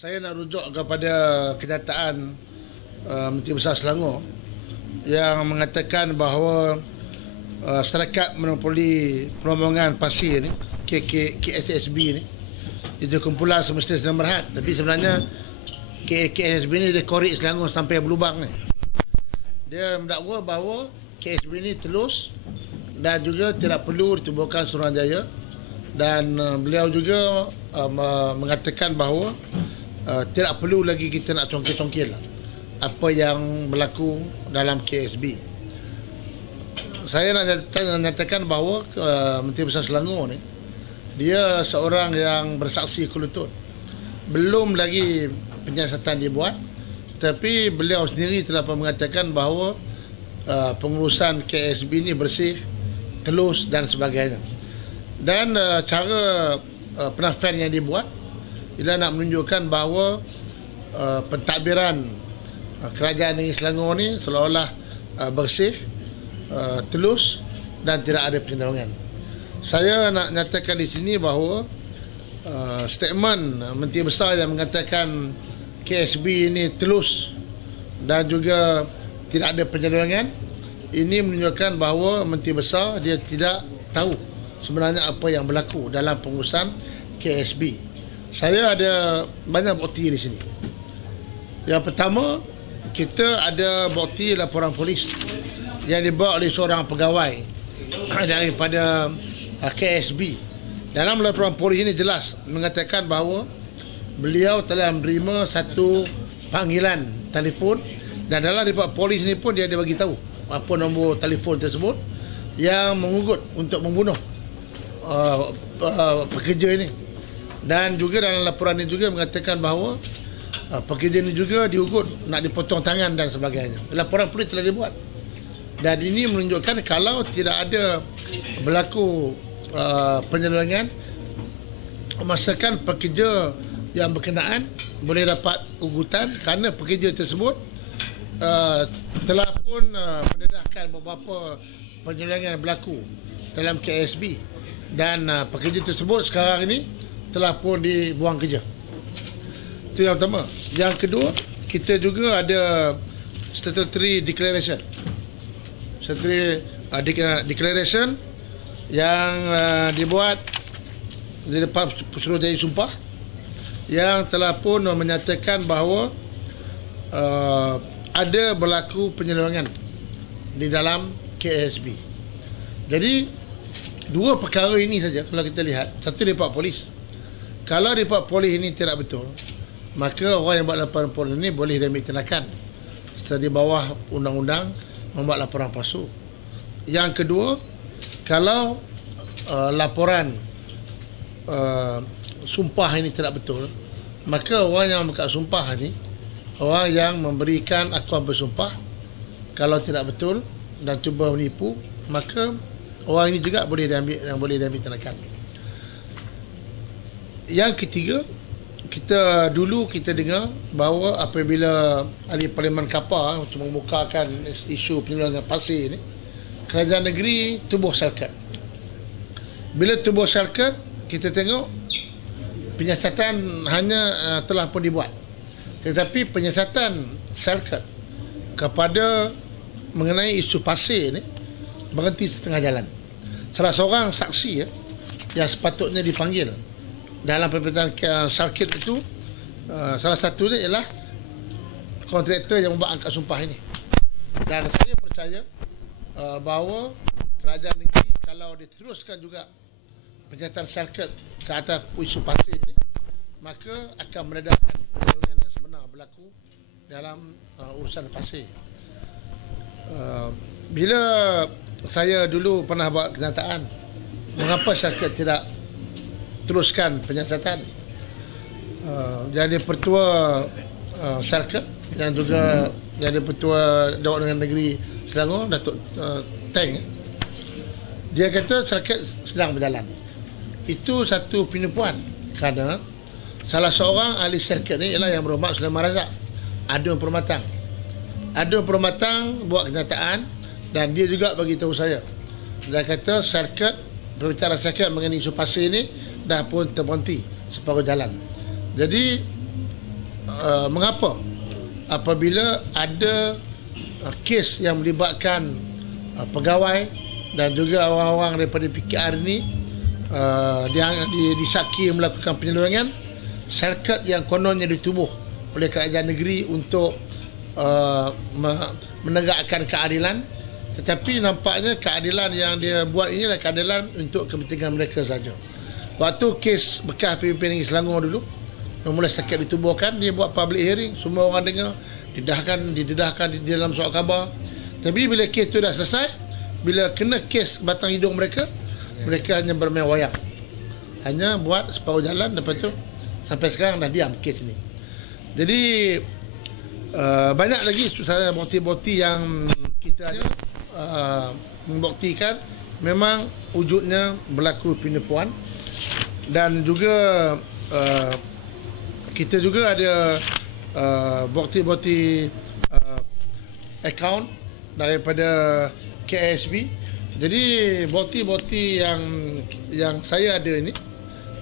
Saya nak rujuk kepada kenyataan Menteri Besar Selangor yang mengatakan bahawa syarikat monopoli perombongan pasir ni, KSSB ni, itu kumpulan semestinya sedang berhad. Tapi sebenarnya KSSB ni dia korek Selangor sampai berlubang ni. Dia mendakwa bahawa KSSB ni telus dan juga tidak perlu ditubuhkan Suruhanjaya, dan beliau juga mengatakan bahawa tidak perlu lagi kita nak congkil-congkil apa yang berlaku dalam KSB. Saya nak nyatakan bahawa Menteri Besar Selangor ni, dia seorang yang bersaksi kulutut. Belum lagi penyiasatan dibuat, tapi beliau sendiri telah mengatakan bahawa pengurusan KSB ni bersih, telus dan sebagainya. Dan cara penafian yang dibuat ialah nak menunjukkan bahawa pentadbiran kerajaan negeri Selangor ni seolah-olah bersih, telus dan tidak ada penyenawangan. Saya nak nyatakan di sini bahawa statement Menteri Besar yang mengatakan KSB ini telus dan juga tidak ada penyenawangan, ini menunjukkan bahawa Menteri Besar dia tidak tahu sebenarnya apa yang berlaku dalam pengurusan KSB. Saya ada banyak bukti di sini. Yang pertama, kita ada bukti laporan polis yang dibuat oleh seorang pegawai daripada KSB. Dalam laporan polis ini jelas mengatakan bahawa beliau telah menerima satu panggilan telefon, dan dalam laporan polis ini pun dia ada bagi tahu apa nombor telefon tersebut yang mengugut untuk membunuh pekerja ini. Dan juga dalam laporan ini juga mengatakan bahawa pekerja ini juga diugut nak dipotong tangan dan sebagainya. Laporan polis telah dibuat, dan ini menunjukkan kalau tidak ada berlaku penyelewengan, memastikan pekerja yang berkenaan boleh dapat ugutan kerana pekerja tersebut telah pun mendedahkan beberapa penyelewengan berlaku dalam KSB, dan pekerja tersebut sekarang ini telah pun dibuang kerja. Itu yang pertama. Yang kedua, kita juga ada statutory declaration. Statutory declaration yang dibuat di depan Suruhanjaya Sumpah, yang telah pun menyatakan bahawa ada berlaku penyelewengan di dalam KSB. Jadi dua perkara ini saja kalau kita lihat. Satu, report polis. Kalau report polis ini tidak betul, maka orang yang buat laporan polis ini boleh diambil tindakan di bawah undang-undang membuat laporan palsu. Yang kedua, kalau laporan sumpah ini tidak betul, maka orang yang membuka sumpah ini, orang yang memberikan akuan bersumpah, kalau tidak betul dan cuba menipu, maka orang ini juga boleh diambil tindakan. Yang ketiga, kita dengar bahawa apabila ahli Parlimen Kapar mengemukakan isu penyelewengan pasir ini, kerajaan negeri tubuh syarikat. Bila tubuh syarikat, kita tengok penyiasatan hanya telah pun dibuat, tetapi penyiasatan syarikat kepada mengenai isu pasir ini berhenti setengah jalan. Salah seorang saksi yang sepatutnya dipanggil dalam pemerintahan syarikat itu, salah satunya ialah kontraktor yang membuat angkat sumpah ini. Dan saya percaya bahawa kerajaan negeri kalau diteruskan juga penyiasatan syarikat ke atas isu pasir ini, maka akan mendedahkan penyelewengan yang sebenar berlaku dalam urusan pasir. Bila saya dulu pernah buat kenyataan mengapa syarikat tidak teruskan penyiasatan, jadi Pertua syarikat dan juga jadi Pertua Dewan Undangan Negeri Selangor, Datuk Teng, dia kata syarikat sedang berjalan. Itu satu penipuan, kerana salah seorang ahli syarikat ni ialah yang berhormat Sulaiman Razak, Adun Permatang. Adun Permatang buat kenyataan, dan dia juga bagi tahu saya. Dia kata syarikat, pembicaraan syarikat mengenai isu pasir ini dah pun terberhenti separuh jalan. Jadi mengapa apabila ada kes yang melibatkan pegawai dan juga orang-orang daripada PKR ini disaki melakukan penyelewengan syarikat yang kononnya ditubuh oleh kerajaan negeri untuk menegakkan keadilan, tetapi nampaknya keadilan yang dia buat ini adalah keadilan untuk kepentingan mereka saja. Waktu kes bekas pemimpin Negeri Selangor dulu mula sakit ditubuhkan, dia buat public hearing, semua orang dengar, didedahkan di dalam surat khabar. Tapi bila kes itu dah selesai, bila kena kes batang hidung mereka, mereka hanya bermain wayang, hanya buat separuh jalan, lepas tu sampai sekarang dah diam kes ini. Jadi banyak lagi saya bukti-bukti yang kita ada membuktikan memang wujudnya berlaku penipuan. Dan juga kita juga ada bukti-bukti akaun daripada KSB. Jadi bukti-bukti yang saya ada ini,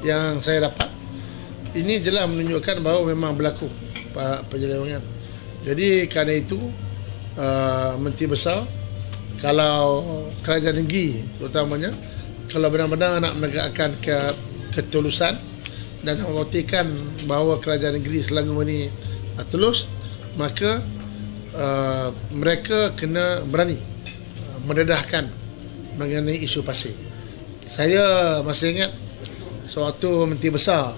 yang saya dapat, ini jelas menunjukkan bahawa memang berlaku penyelewengan. Jadi kerana itu Menteri Besar, kalau kerajaan negeri terutamanya, kalau benar-benar nak menegakkan ketulusan dan membuktikan bahawa kerajaan negeri Selangor ini tulus, maka mereka kena berani mendedahkan mengenai isu pasir. Saya masih ingat sewaktu Menteri Besar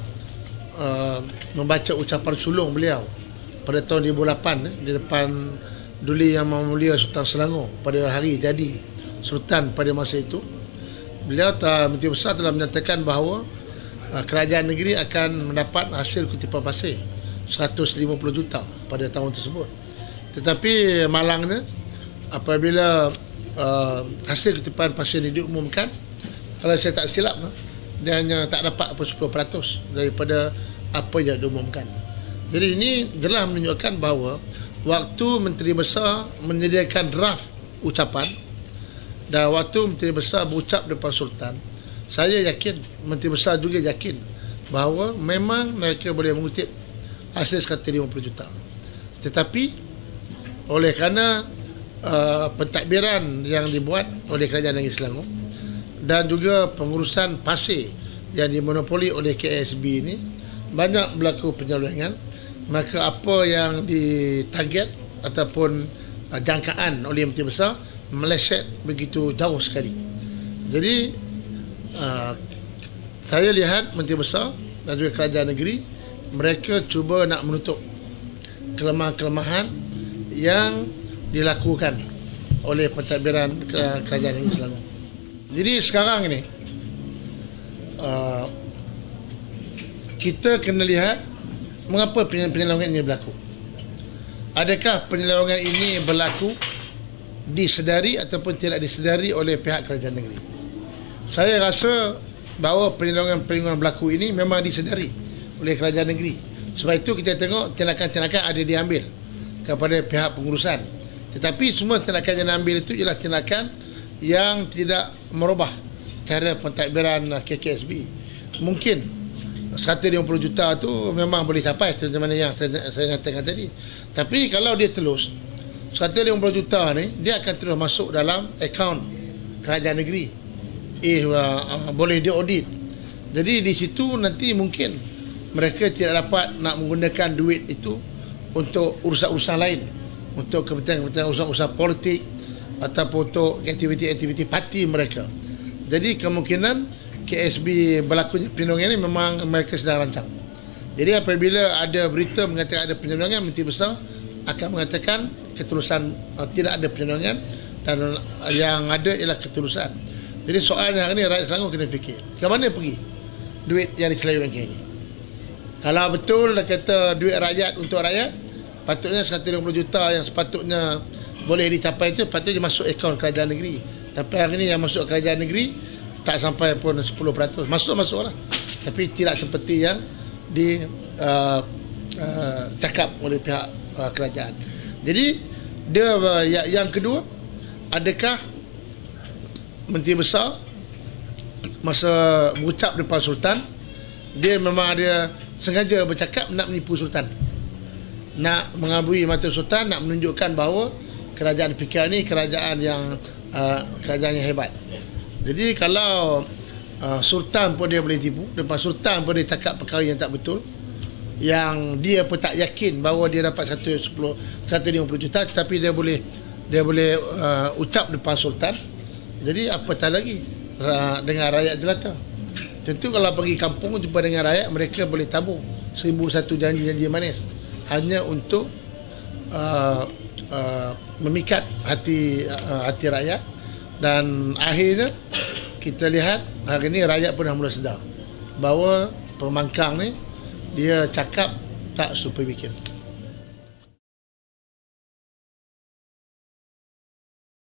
membaca ucapan sulung beliau pada tahun 2008 di depan Duli Yang Maha Mulia Sultan Selangor pada hari jadi Sultan pada masa itu. Beliau Menteri Besar telah menyatakan bahawa kerajaan negeri akan mendapat hasil kutipan pasir 150 juta pada tahun tersebut. Tetapi malangnya apabila hasil kutipan pasir ini diumumkan, kalau saya tak silap, dia hanya tak dapat apa 10% daripada apa yang diumumkan. Jadi ini jelas menunjukkan bahawa waktu Menteri Besar menyediakan draft ucapan dan waktu Menteri Besar berucap depan Sultan, saya yakin, Menteri Besar juga yakin bahawa memang mereka boleh mengutip hasil 150 juta. Tetapi oleh kerana pentadbiran yang dibuat oleh Kerajaan Negeri Selangor dan juga pengurusan pasir yang dimonopoli oleh KSB ini, banyak berlaku penyelewengan, maka apa yang ditarget ataupun jangkaan oleh Menteri Besar meleset begitu jauh sekali. Jadi saya lihat Menteri Besar dan juga kerajaan negeri, mereka cuba nak menutup kelemahan-kelemahan yang dilakukan oleh pentadbiran kerajaan negeri Selangor. Jadi sekarang ini kita kena lihat mengapa penyelewengan ini berlaku. Adakah penyelewengan ini berlaku disedari ataupun tidak disedari oleh pihak kerajaan negeri? Saya rasa bahawa penyelewengan berlaku ini memang disedari oleh kerajaan negeri. Sebab itu kita tengok tindakan-tindakan ada diambil kepada pihak pengurusan. Tetapi semua tindakan yang diambil itu ialah tindakan yang tidak merubah cara pentadbiran KKSB. Mungkin 150 juta tu memang boleh capai seperti mana yang saya nyatakan tadi. Tapi kalau dia telus 150 juta ni, dia akan terus masuk dalam akaun kerajaan negeri. Boleh diaudit. Jadi di situ nanti mungkin mereka tidak dapat nak menggunakan duit itu untuk urusan-urusan lain, untuk kepentingan urusan-urusan politik ataupun untuk aktiviti-aktiviti parti mereka. Jadi kemungkinan KSB berlakunya penyelewengan ini memang mereka sedang rancang. Jadi apabila ada berita mengatakan ada penyelewengan, Menteri Besar akan mengatakan ketulusan tidak ada penyelewengan dan yang ada ialah ketulusan. Jadi soalnya hari ini rakyat Selangor kena fikir, ke mana pergi duit yang diselewengkan ini? Kalau betul dah kata duit rakyat untuk rakyat, patutnya 150 juta yang sepatutnya boleh dicapai itu patutnya masuk akaun kerajaan negeri. Tapi hari ini yang masuk kerajaan negeri tak sampai pun 10%. Masuk-masuklah. Tapi tidak seperti yang cakap oleh pihak kerajaan. Jadi dia yang kedua, adakah Menteri Besar masa berucap depan Sultan, dia memang ada sengaja bercakap nak menipu Sultan? nak mengabui mata sultan, nak menunjukkan bahawa kerajaan PKR ni kerajaan yang hebat. Jadi kalau sultan pun dia boleh tipu, lepas sultan pun dia cakap perkara yang tak betul, yang dia pun tak yakin bahawa dia dapat 150 juta, tetapi dia boleh ucap depan sultan. Jadi apatah lagi dengan rakyat jelata. Tentu kalau pergi kampung jumpa dengan rakyat, mereka boleh tabung 1001 janji-janji manis hanya untuk memikat hati rakyat. Dan akhirnya kita lihat hari ini rakyat pun dah mula sedar bahawa pembangkang ni dia cakap tak serupa bikin.